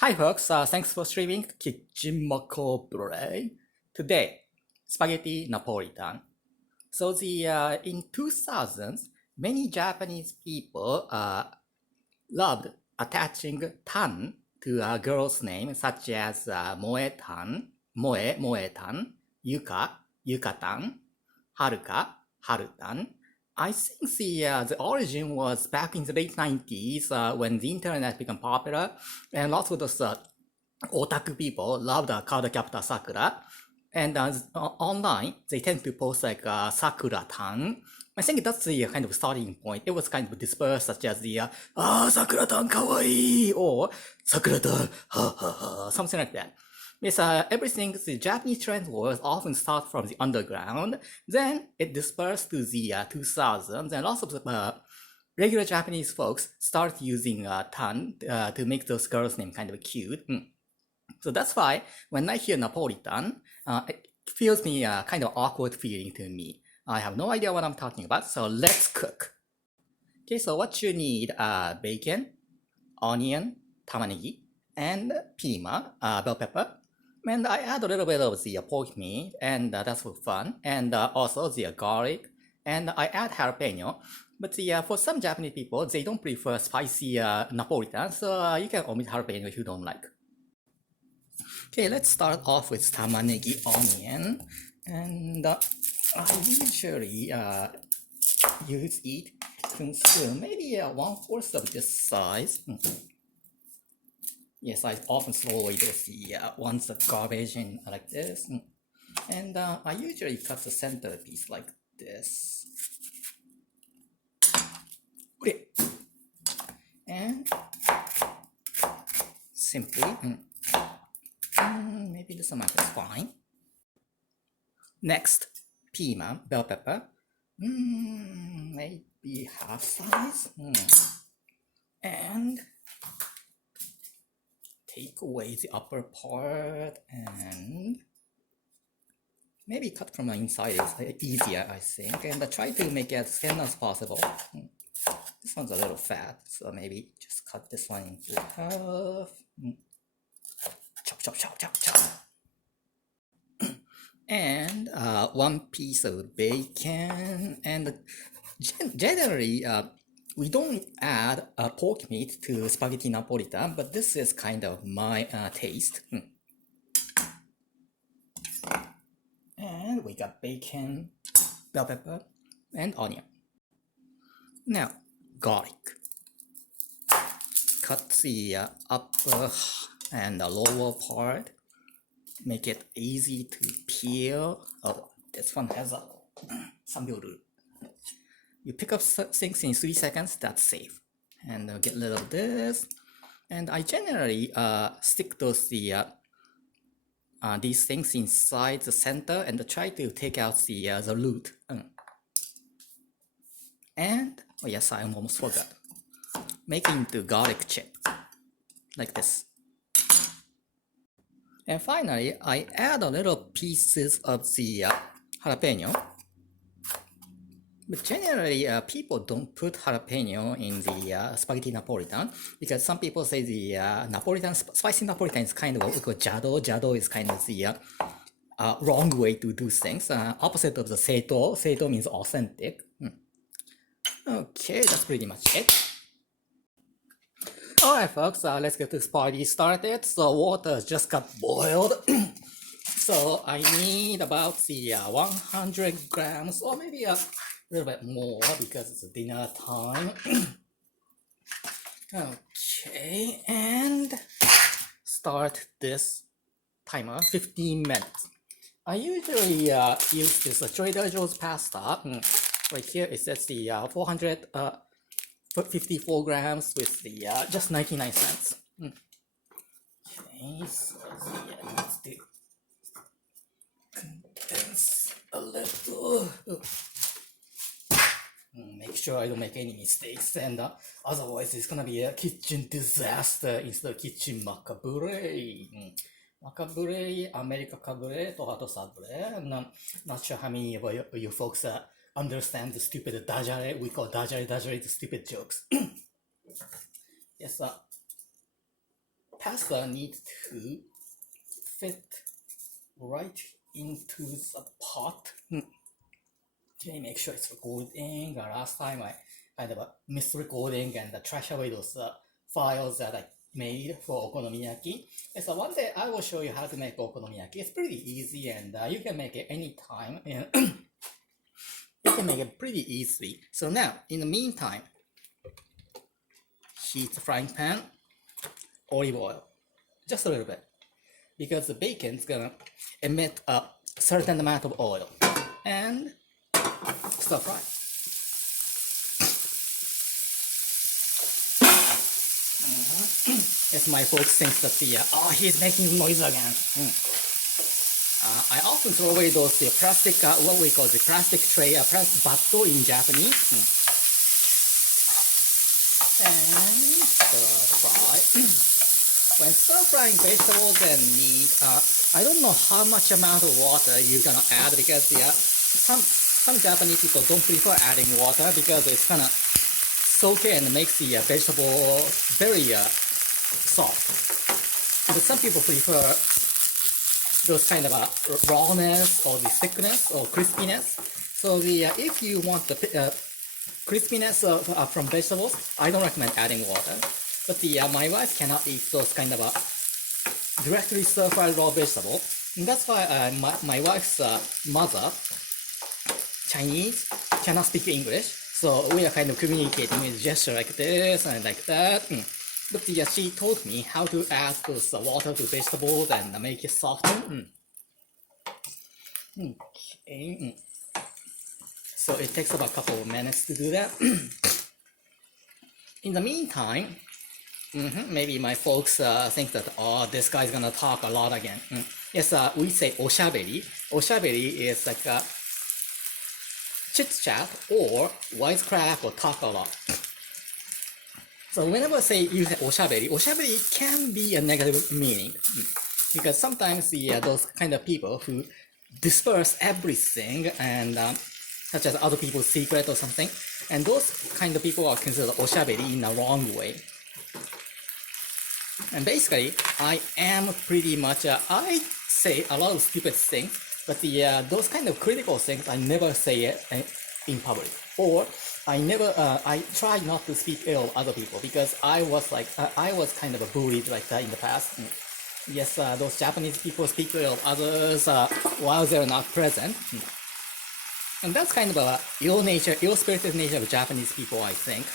Hi folks, thanks for streaming Kitchen Macabre. Today, Spaghetti Napolitan. So in 2000s, many Japanese people loved attaching tan to a girl's name such as Moe-tan, Moe-tan, Yuka, Yukatan, Haruka, Harutan. I think the origin was back in the late 90s when the internet became popular, and lots of those otaku people loved card captor Sakura. And online, they tend to post like Sakura-tan. I think that's the kind of starting point. It was kind of dispersed, such as the Sakura-tan kawaii, or Sakura-tan, ha ha ha, something like that. Yes, everything, the Japanese trend wars often start from the underground, then it dispersed to the 2000s, and lots of the regular Japanese folks start using tan to make those girls' name kind of cute. So that's why when I hear Napolitan, it feels me kind of awkward feeling to me. I have no idea what I'm talking about, so let's cook. Okay, so what you need are bacon, onion, tamanegi, and pima, bell pepper. And I add a little bit of the pork meat, and that's for fun, and also the garlic, and I add jalapeno. But for some Japanese people, they don't prefer spicy Napolitan, so you can omit jalapeno if you don't like. Okay, let's start off with tamanegi onion, and I usually use it to consume maybe 1/4 of this size. Yes, I often throw away those ones that garbage in like this. And I usually cut the center piece like this. Okay. And simply, maybe this amount is fine. Next, pima, bell pepper. Maybe half size. And take away the upper part and maybe cut from the inside is easier, I think, and try to make it as thin as possible. This one's a little fat, so maybe just cut this one into half. Chop, chop, chop, chop, chop. And one piece of bacon, and generally we don't add pork meat to Spaghetti Napolitan, but this is kind of my taste. And we got bacon, bell pepper, and onion. Now, garlic. Cut the upper and the lower part. Make it easy to peel. Oh, this one has a samgyoru. You pick up things in 3 seconds, that's safe. And get rid of this. And I generally stick those these things inside the center and try to take out the root. And, oh yes, I almost forgot. Make it into garlic chip, like this. And finally, I add a little pieces of the jalapeno. But generally, people don't put jalapeno in the Spaghetti Napolitan because some people say the spicy Napolitan is kind of what we call jado. Jado is kind of the wrong way to do things. Opposite of the seito. Seito means authentic. Okay, that's pretty much it. Alright folks, let's get this party started. So water just got boiled. So I need about the 100 grams or maybe a little bit more because it's dinner time. Okay, and start this timer, 15 minutes. I usually use this Trader Joe's pasta. Right here it says the 454 grams with the just 99 cents. Okay, so let's do condense a little. Make sure I don't make any mistakes, and otherwise it's gonna be a kitchen disaster instead of kitchen macabre. Macabre, America cabre, Tohato sabre. Not sure how many of you folks understand the stupid dajare. We call dajare the stupid jokes. Yes, pasta needs to fit right into the pot. Okay, make sure it's recording. Last time I kind of misrecording and trash away those files that I made for okonomiyaki. And so one day I will show you how to make okonomiyaki. It's pretty easy and you can make it anytime. You can make it pretty easily. So now, in the meantime, heat the frying pan, olive oil, just a little bit, because the bacon's gonna emit a certain amount of oil, and stir fry. As my folks think that he's making noise again. I often throw away those plastic, what we call the plastic tray, batto in Japanese. And stir fry. When stir frying vegetables and meat, I don't know how much amount of water you're gonna add, because some Japanese people don't prefer adding water because it's kind of soak it and makes the vegetable very soft. But some people prefer those kind of rawness or the thickness or crispiness. So if you want the crispiness from vegetables, I don't recommend adding water. But my wife cannot eat those kind of directly stir-fried raw vegetable. And that's why my wife's mother, Chinese, cannot speak English. So we are kind of communicating with gesture like this and like that. But she taught me how to add those water to vegetables and make it softer. Okay. So it takes about a couple of minutes to do that. In the meantime, maybe my folks think that, this guy's gonna talk a lot again. Yes, we say oshaberi. Oshaberi is like a chit-chat or wisecrack or talk a lot. So whenever I say use oshaberi, oshaberi can be a negative meaning. Because sometimes those kind of people who disperse everything and such as other people's secret or something, and those kind of people are considered oshaberi in a wrong way. And basically, I am pretty much, I say a lot of stupid things, but those kind of critical things, I never say it in public. Or I try not to speak ill of other people, because I was kind of bullied like that in the past. Yes, those Japanese people speak ill of others while they're not present. And that's kind of a ill-spirited nature of Japanese people, I think.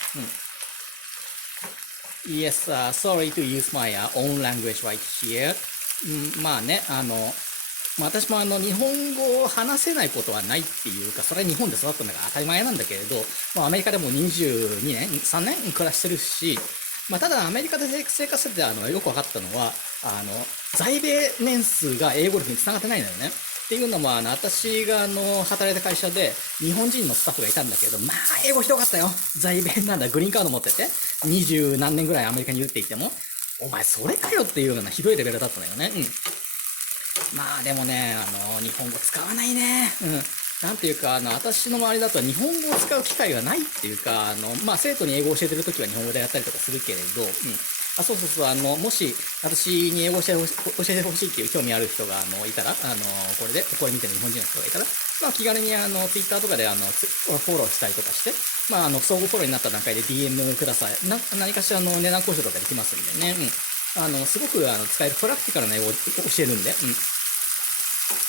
Yes, sorry to use my own language right here. まあね、私も日本語を話せないことはないっていうか、それは日本で育ったんだから当たり前なんだけれど、アメリカでも22年、3年暮らしてるし、ただアメリカで生活しててよく分かったのは、在米年数が英語力に繋がってないんだよね。っていうのも私が働いた会社で日本人のスタッフがいたんだけど、英語ひどかったよ。在米なんだ、グリーンカード持ってて、20何年ぐらいアメリカにいるって言っても、お前それかよっていうようなひどいレベルだったのよね。でもね、日本語使わないね。なんていうか、私の周りだと日本語を使う機会がないっていうか、生徒に英語を教えてるときは日本語でやったりとかするけれど、そうそうそう、もし、私に英語を教えてほしいっていう興味ある人が、いたら、これ見てる日本人の人がいたら、気軽に、Twitter とかで、フォローしたりとかして、相互フォローになった段階で DM ください。何かしら値段交渉とかできますんでね。すごく、使えるプラクティカルな英語を教えるんで、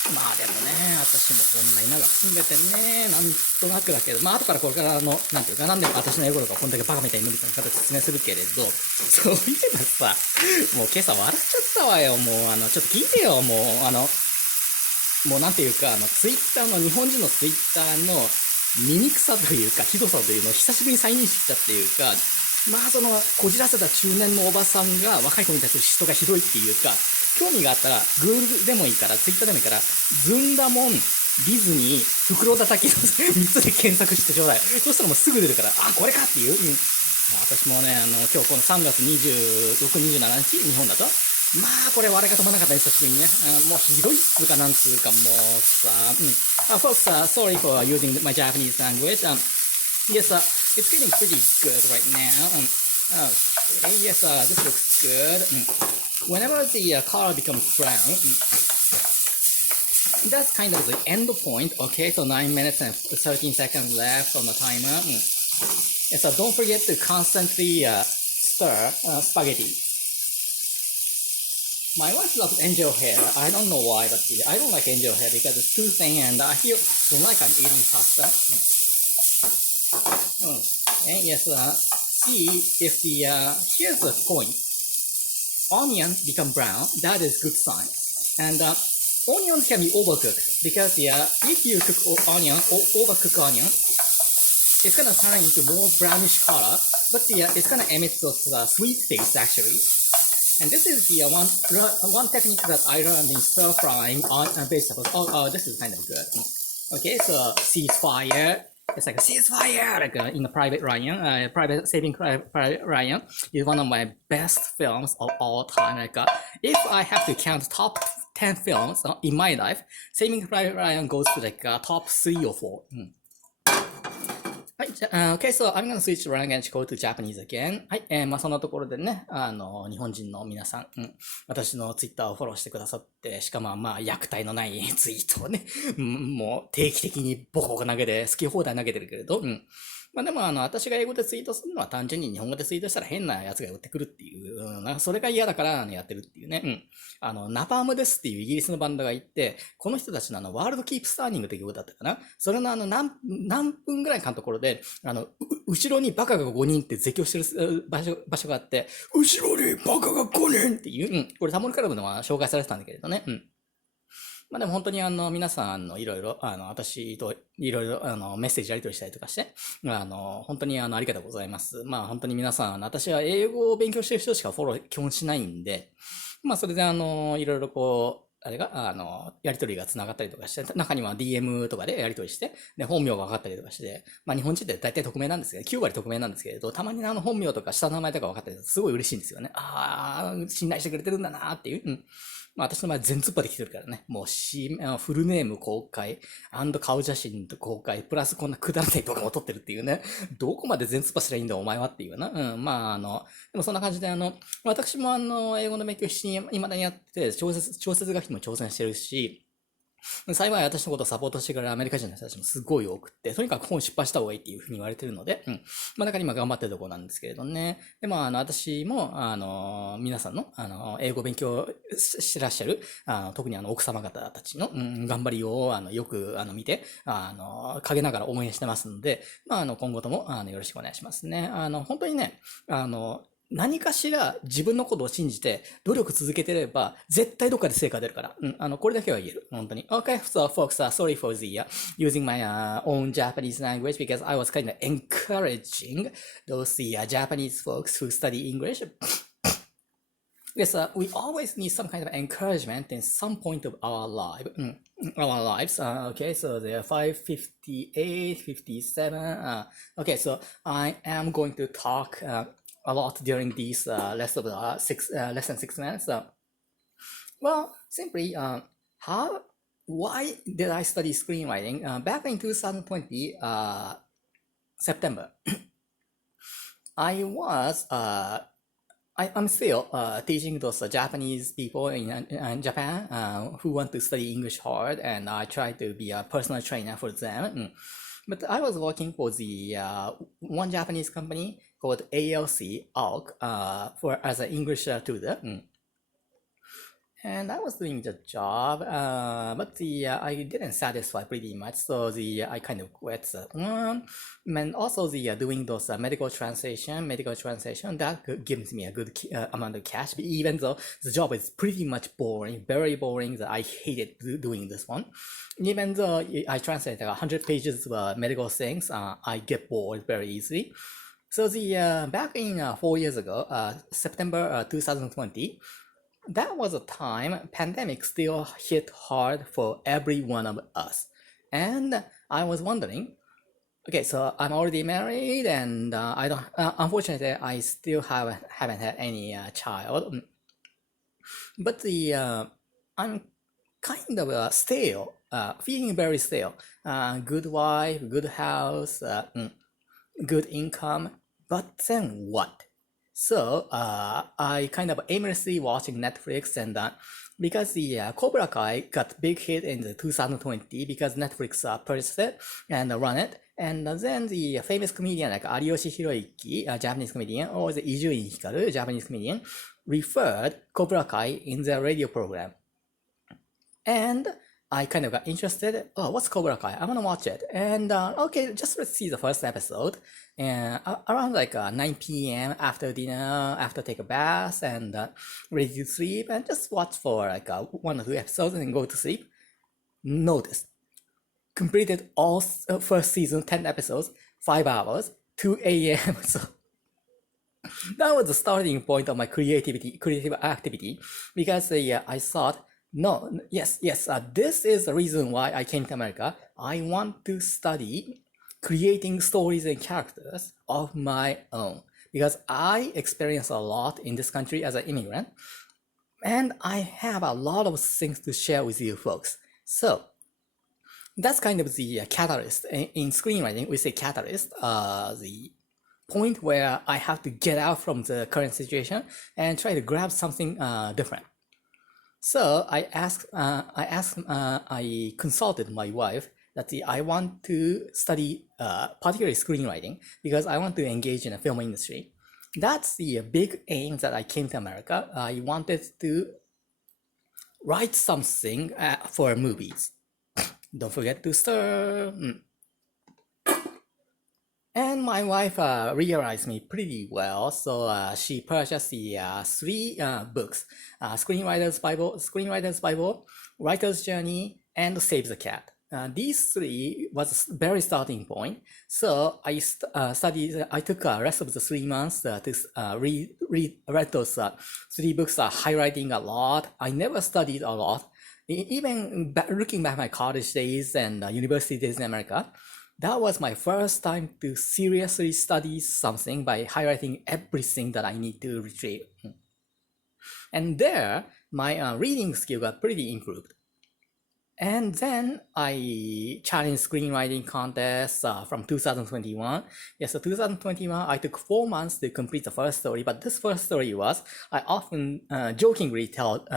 でもね、私もこんなに長く住んでてね、なんとなくだけど、後からこれからなんていうか、なんで私の英語とかこんだけバカみたいに伸びたのかで説明するけれど、そういえばさ、もう今朝笑っちゃったわよ、もう、ちょっと聞いてよ、もうなんていうか、ツイッターの、日本人のツイッターの醜さというか、ひどさというのを久しぶりに再認識したっていうか、こじらせた中年のおばさんが若い子に対する嫉妬がひどいっていうか、興味があったら、Google でもいいから、Twitter でもいいから、ずんだもん、ディズニー、袋叩きの3つで検索してちょうだい。そしたらもうすぐ出るから、これかっていう。私もね、今日この3月26、27日、日本だと、これ笑いが止まらなかったね、久しぶりにね。もうひどいっつうかなんつうか、もうさ、folks, sorry for using my Japanese language. Yes, it's getting pretty good right now. Okay, yes, this looks good. whenever the color becomes brown, that's kind of the end point. Okay, so 9 minutes and 13 seconds left on the timer. And so don't forget to constantly stir spaghetti. My wife loves angel hair. I don't know why, but I don't like angel hair because it's too thin and I feel like I'm eating pasta. And yes, see if the, here's the point. Onions become brown, that is good sign. And onions can be overcooked because if you cook onion or overcook onion, it's gonna turn into more brownish color, but it's gonna emit those sweet taste actually. And this is the one technique that I learned in stir frying on vegetables. Oh, this is kind of good. Okay, so ceasefire. It's like a ceasefire, like in the Private Ryan. Saving Private Ryan is one of my best films of all time. Like if I have to count top 10 films in my life, Saving Private Ryan goes to like top 3 or 4. Okay, so I'm gonna switch around and go to Japanese again. はい、そんなところでね、日本人の皆さん、私のツイッターをフォローしてくださって、しかも虐待のないツイートをね、もう定期的にボコボコ投げて、好き放題投げてるけれど、でも私が英語でツイートするのは単純に日本語でツイートしたら変なやつが寄ってくるっていう、それが嫌だからやってるっていうね。ナパームですっていうイギリスのバンドがいて、この人たちのワールドキープスターニングっていう曲だったかな。それの何分ぐらいかのところで、後ろにバカが5人って絶叫してる場所があって、後ろにバカが5人っていう、これタモリクラブのは紹介されてたんだけれどね。でも本当に皆さんいろいろ、私といろいろメッセージやり取りしたりとかして、本当にありがとうございます。本当に皆さん、私は英語を勉強してる人しかフォロー基本しないんで、それでいろいろこう、やり取りが繋がったりとかして、中には DM とかでやり取りして、で、本名が分かったりとかして、日本人って大体匿名なんですけど、9割匿名なんですけれど、たまに本名とか下の名前とか分かったりとか、すごい嬉しいんですよね。信頼してくれてるんだなーっていう。私の場合全突破できてるからね。もうフルネーム公開、顔写真と公開、プラスこんなくだらない動画も撮ってるっていうね。どこまで全突破すりゃいいんだお前はっていうな。でもそんな感じで私も英語の勉強しに未だにやってて、小説書きも挑戦してるし、幸い私のことをサポートしてくれるアメリカ人の人たちもすごい多くって、とにかく本出版した方がいいっていうふうに言われてるので、だから今頑張ってるところなんですけれどね。でも私も、皆さんの、英語勉強してらっしゃる、特に奥様方たちの、頑張りを、よく、見て、陰ながら応援してますので、今後とも、よろしくお願いしますね。本当にね、何かしら自分のことを信じて努力続けてれば絶対どっかで成果出るから。これだけは言える。本当に。Okay, so folks, sorry for the using my own Japanese language because I was kind of encouraging those Japanese folks who study English. Yes, we always need some kind of encouragement in some point of our lives. Okay, so they are 5:58, 57. Okay, so I am going to talk a lot during these less than 6 minutes. Well, simply, why did I study screenwriting? Back in 2020, September, I'm still teaching those Japanese people in Japan who want to study English hard, and I try to be a personal trainer for them. But I was working for the one Japanese company called ALC as an English tutor. And I was doing the job, but I didn't satisfy pretty much, so I kind of quit that one. And also doing those medical translation that gives me a good amount of cash, even though the job is pretty much boring, very boring. That I hated doing this one. Even though I translate 100 pages of medical things, I get bored very easily. So back in 4 years ago, September 2020, that was a time pandemic still hit hard for every one of us. And I was wondering, okay, so I'm already married and I don't, unfortunately, I still haven't had any child. But I'm kind of stale, feeling very stale. Good wife, good house, good income. But then what? So I kind of aimlessly watching Netflix, and because the Cobra-Kai got big hit in the 2020 because Netflix purchased it and run it, and then the famous comedian like Ariyoshi Hiroiki, a Japanese comedian, or the Ijuuin Hikaru, a Japanese comedian, referred Cobra-Kai in their radio program. And I kind of got interested. Oh, what's Cobra-Kai? I want to watch it. And okay, just let's see the first episode. And around like 9 p.m. after dinner, after take a bath and ready to sleep, and just watch for like 1 or 2 episodes and then go to sleep. Notice, completed all first season 10 episodes, 5 hours, 2 a.m. So that was the starting point of my creative activity, because I thought, yes, this is the reason why I came to America. I want to study creating stories and characters of my own, because I experienced a lot in this country as an immigrant, and I have a lot of things to share with you folks. So that's kind of the catalyst. In screenwriting, we say catalyst, the point where I have to get out from the current situation and try to grab something different. So I consulted my wife that I want to study particularly screenwriting because I want to engage in the film industry. That's the big aim that I came to America. I wanted to write something for movies. Don't forget to stir. And my wife realized me pretty well, so she purchased the 3 books: Screenwriter's Bible, Writer's Journey, and Save the Cat. These 3 was a very starting point. So I studied. I took the rest of the 3 months to read those 3 books, highlighting a lot. I never studied a lot. Even looking back my college days and university days in America, that was my first time to seriously study something by highlighting everything that I need to retrieve. And there, my reading skill got pretty improved. And then I challenged screenwriting contests from 2021. Yes, so 2021, I took 4 months to complete the first story, but this first story was, I often jokingly tell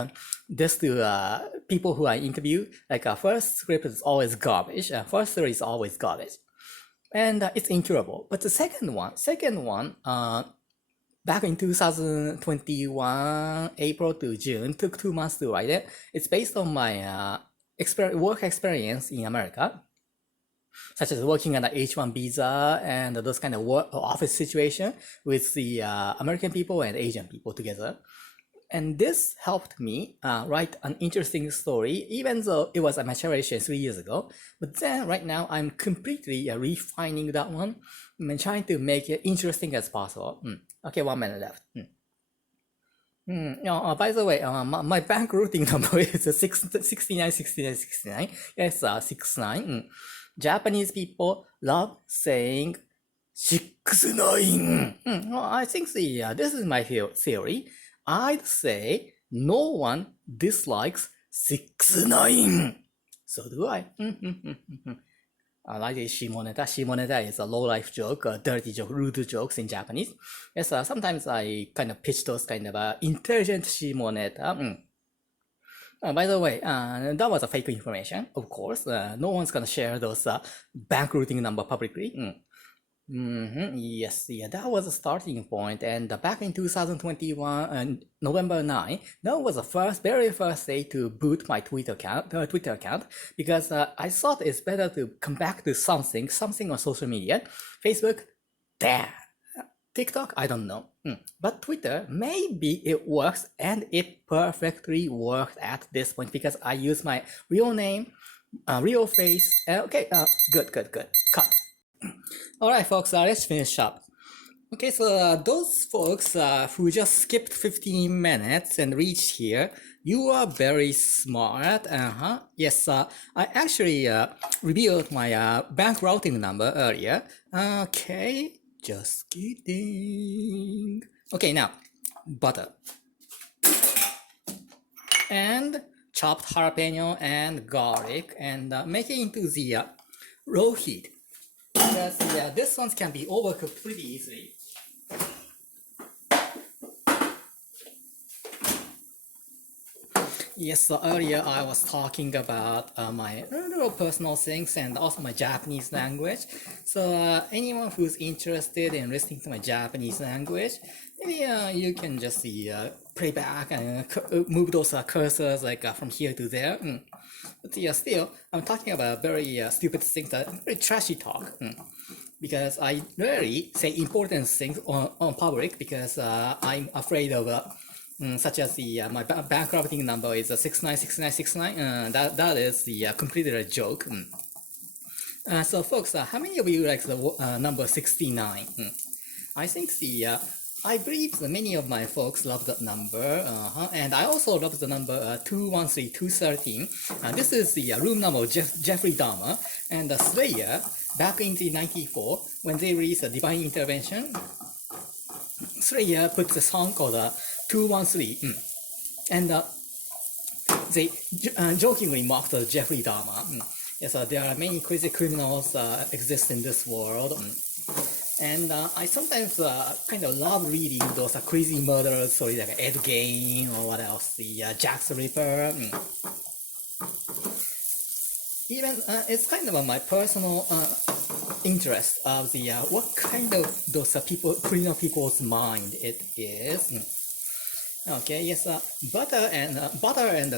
this to people who I interview, like first script is always garbage, first story is always garbage, and it's incurable. But the second one, back in 2021, April to June, took 2 months to write it. It's based on my work experience in America, such as working on the H1 visa and those kind of office situation with the American people and Asian people together. And this helped me write an interesting story, even though it was a maturation 3 years ago. But then right now I'm completely refining that one and trying to make it interesting as possible. Okay, 1 minute left. By the way, my bank routing number is 696969. Yes, 69. Japanese people love saying 69. I think this is my theory. I'd say no one dislikes 69. So do I. I like the Shimoneta. Shimoneta is a low-life joke, a dirty joke, rude jokes in Japanese. Yes, sometimes I kind of pitch those kind of intelligent Shimoneta. By the way, that was a fake information, of course. No one's gonna share those bank routing number publicly. Yes, that was a starting point. And back in 2021, November 9, that was the very first day to boot my Twitter account, because I thought it's better to come back to something on social media. Facebook, there. TikTok, I don't know. But Twitter, maybe it works, and it perfectly worked at this point because I use my real name, real face. Okay, good. Cut. All right, folks, let's finish up. Okay, so those folks who just skipped 15 minutes and reached here, you are very smart. Yes, I actually revealed my bank routing number earlier. Okay, just kidding. Okay, now, butter. And chopped jalapeno and garlic, and make it into the low heat. Because this one can be overcooked pretty easily. Yes, so earlier I was talking about my little personal things and also my Japanese language. So anyone who's interested in listening to my Japanese language, maybe you can just play back and move those cursors like from here to there. But still, I'm talking about very stupid things, very trashy talk. Because I rarely say important things on public because I'm afraid of such as my bankrupting number is 696969. That is the completely a joke. So folks, how many of you like the number 69? I think I believe that many of my folks love that number, and I also love the number 213, 213. This is the room number of Jeffery Darhmar and Slayer. Back in the 94, when they released a Divine Intervention, Slayer put the song called 213, and they jokingly mocked Jeffery Darhmar. Yes, there are many crazy criminals exist in this world. And I sometimes kind of love reading those crazy murder stories like Ed Gein or what else, the Jack the Ripper. Even it's kind of my personal interest of the what kind of those criminal people's mind it is. Okay, yes, butter and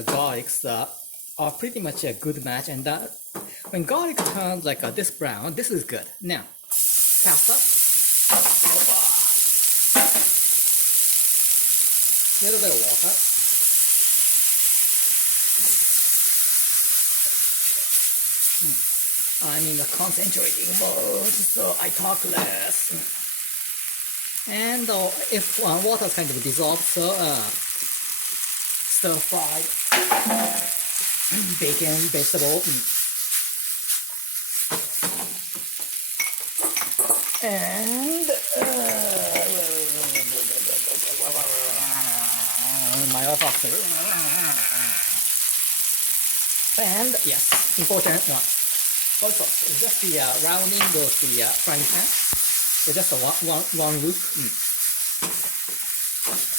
garlics are pretty much a good match, and when garlic turns like this brown, this is good. Now, pasta. Little bit of water. I'm in the concentrating mode, so I talk less. And if water is kind of dissolved, so stir fried bacon, vegetable, and my lobster. And yes, important one. Also, just the rounding of the frying pan. So just one loop.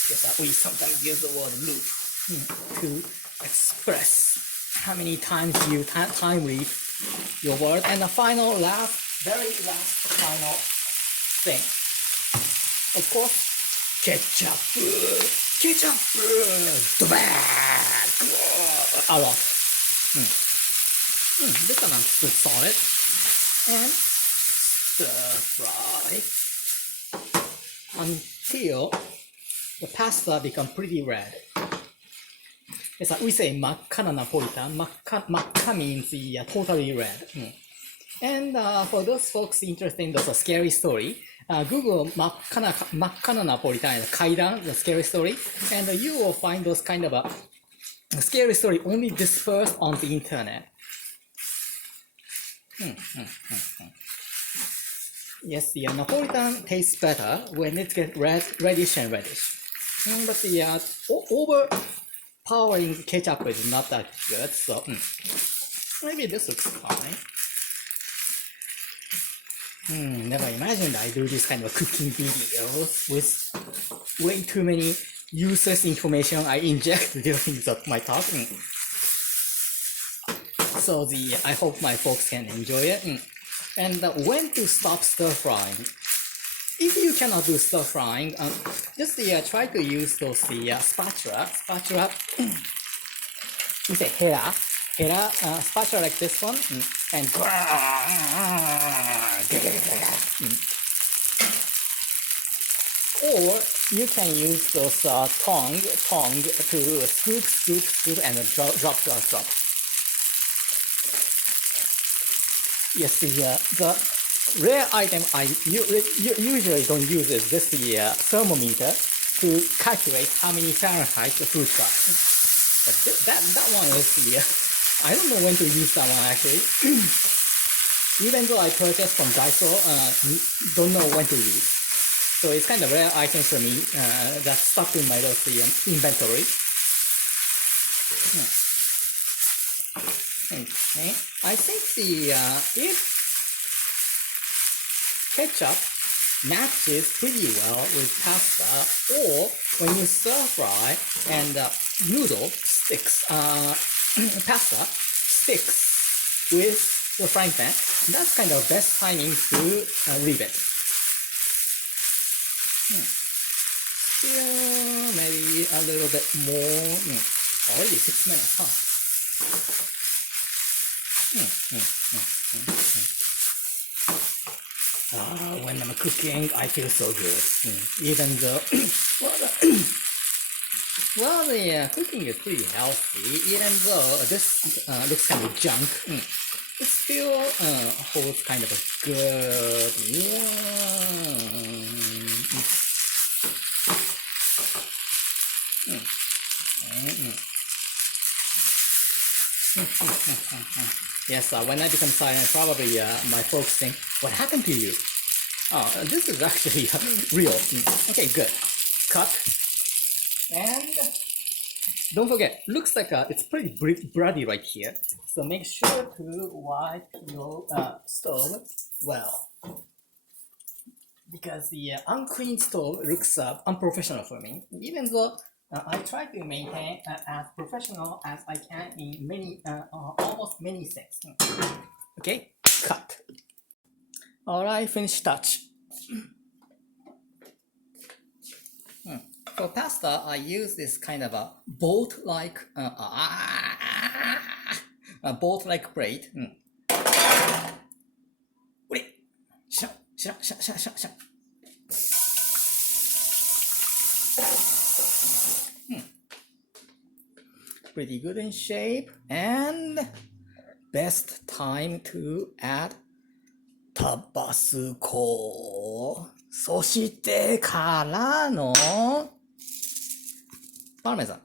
Yes, we sometimes use the word loop to express how many times you time read your word. And the very last final thing, of course, ketchup. A lot. This one is good solid. And stir fry until the pasta become pretty red. It's like we say Maccana Napolitan. Macca means the totally red. And for those folks interested in those scary story, Google Maccana Napolitan and Kaidan, the scary story, and you will find those kind of scary story only dispersed on the internet. Yes, the Napolitan tastes better when it gets reddish. But the overpowering ketchup is not that good, so maybe this looks fine. Never imagined I do this kind of cooking videos with way too many useless information I inject during my talk. So I hope my folks can enjoy it. And when to stop stir frying? If you cannot do stir frying, just try to use those spatula. We say hera, spatula like this one, and or you can use those tongue to scoop and drop. Yes, the rare item I usually don't use is this thermometer to calculate how many Fahrenheit the fruits are. But that one is I don't know when to use that one actually. Even though I purchased from Daiso, don't know when to use. So it's kind of rare item for me that's stuck in my inventory. Okay. I think if ketchup matches pretty well with pasta, or when you stir fry and noodle sticks, pasta sticks with the frying pan, that's kind of best timing to leave it. Still maybe a little bit more. Already 6 minutes, huh? When I'm cooking, I feel so good. Even though, well, the cooking is pretty healthy. Even though this looks kind of junk, it still holds kind of a good. Yes, when I become silent, probably my folks think, what happened to you? Oh, this is actually real. Okay, good. Cut. And don't forget, looks like it's pretty bloody right here. So make sure to wipe your stove well. Because the unclean stove looks unprofessional for me, even though I try to maintain as professional as I can in many, almost many things. Okay, cut. Alright, finish touch. For pasta, I use this kind of a boat-like plate. Pretty good in shape, and best time to add Tabasco. そしてからのParmesan.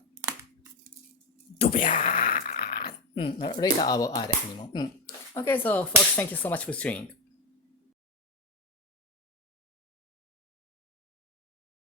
Later I will add any more. Okay, so folks, thank you so much for streaming.